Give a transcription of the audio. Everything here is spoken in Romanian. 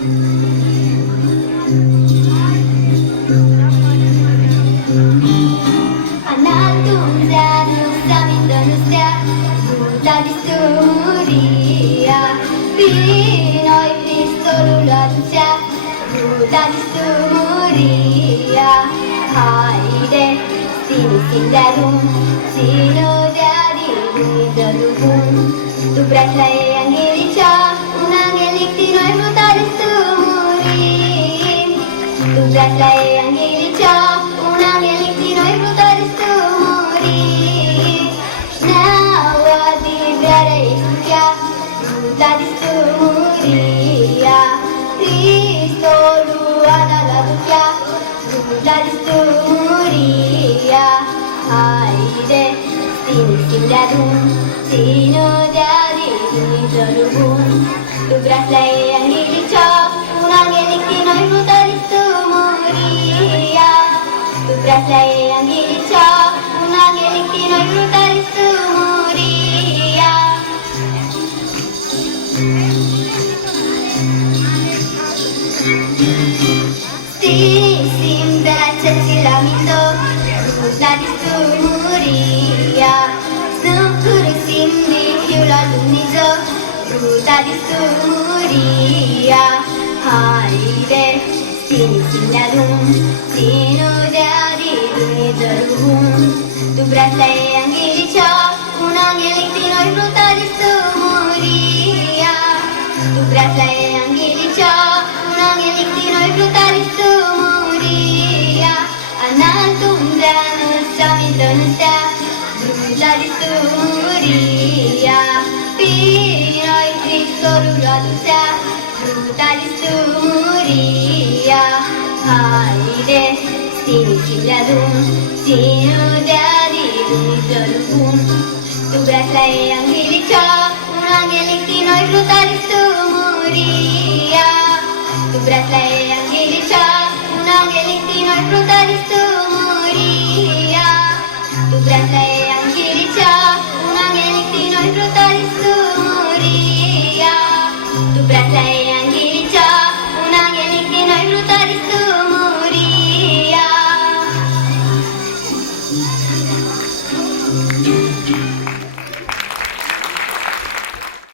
Pinoy pistol lancia, buta di sturia. Haide, sini sindarum, sino dari darubun. Tu beratlah yang irica, unang elik tinoy buta di stumurin. Tu beratlah yang irica, unang elik tinoy buta di stumurin. Nawa di berai isya, buta di stumuria. Cristo luana la dukia, buta di stumuria. Haide, sini sindarum, sino dari darubun. Tu beratlah yang irica, unang elik tinoy buta di stumuria. Tu beratlah yang irica, unang elik tinoy buta di stumuria. Sim baca silamito, buta di stumuria. Sukuru sim di hiulalunizo, buta di stumuria. Haide, sini sindarum, sino dari darubun. Tu beratlah yang irica, unang elik tinoy buta di stumuria. Tu beratlah yang irica, unang elik tinoy buta di stumuria. Anak tunda nusa minta nusa, buta di stumuria. Pinoy Cristo lula nusa, buta di stumuria. Haide, sini sindarum, sino dari darubun. Tu beratlah yang irica, unang elik tinoy buta di stumuria. Tu beratlah yang irica, unang elik tinoy buta di stumuria.